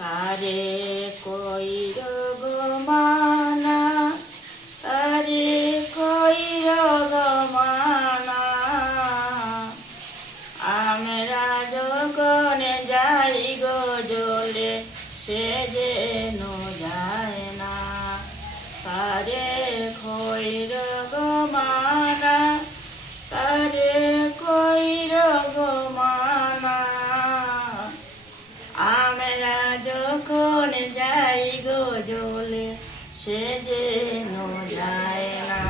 তারে কইর গো মানা, তারে কইর গো মানা। আমরা যখন যাই গো জলে সে যেন যায় না। তারে কইর গো মানা, তারে কইর গো মানা। আমরা যখন যাই গো জলে সে যেন যায় না।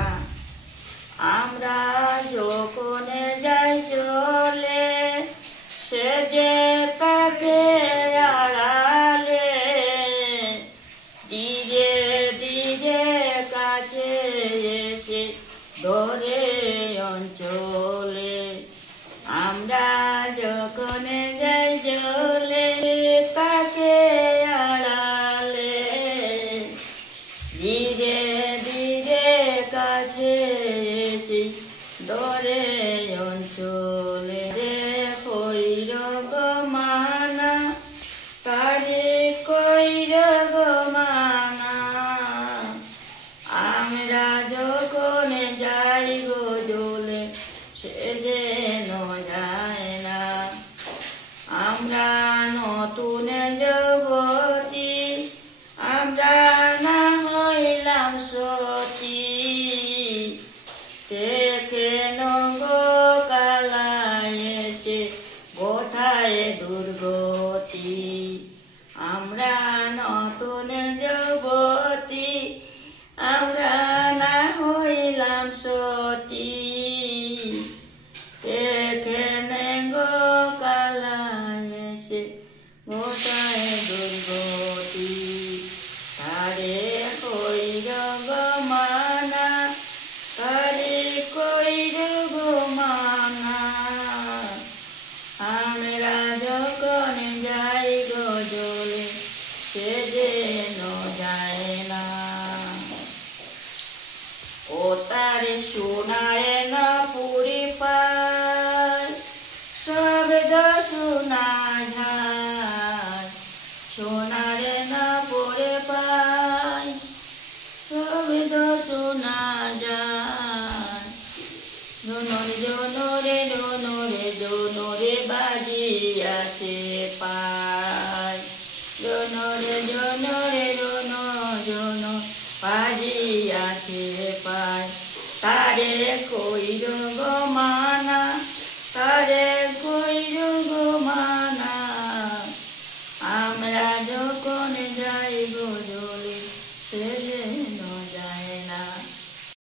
আমরা যখন যাই চলে সে যে তাকে আড়ালে, ধীরে ধীরে কাছে এসে ধরে অঞ্চলে। আমরা যখন যাই চলে তাকে আড়ালে, ধীরে ধীরে কাছে এসে ধরে অঞ্চলে। রে কইর গো মানা, তারে কইর গো মানা। আমরা যখন যাই গো জলে সে যেন যায় না। আমরা নতুন যুবতী, আমরা না হইলাম সতী। দেখে নঙ্গ কালায় এসে গোঠায় দুর্গতি। আমরা নতুন যুবতী, আমরা না হইলাম সতী। দেখে নঙ্গ কালায় এসে গোঠায় দুর্গতি। তারে কইর গো মানা, তারে কইর গো মানা। আমরা যখন যাই গো জলে সে যেন যায় না। ও তারে শোনায় না পুরি পায়, শব্দ শোনা যায়। শোনারে না পরে পায়, শব্দ শোনা যায়। জনরে জনরে জনরে জনরে বাজিয়াছে পায়। জনরে জনরে জন জন বাজিয়াছে পায়। তারে কইর গো মানা, তারে কইর গো মানা। আমরা যখন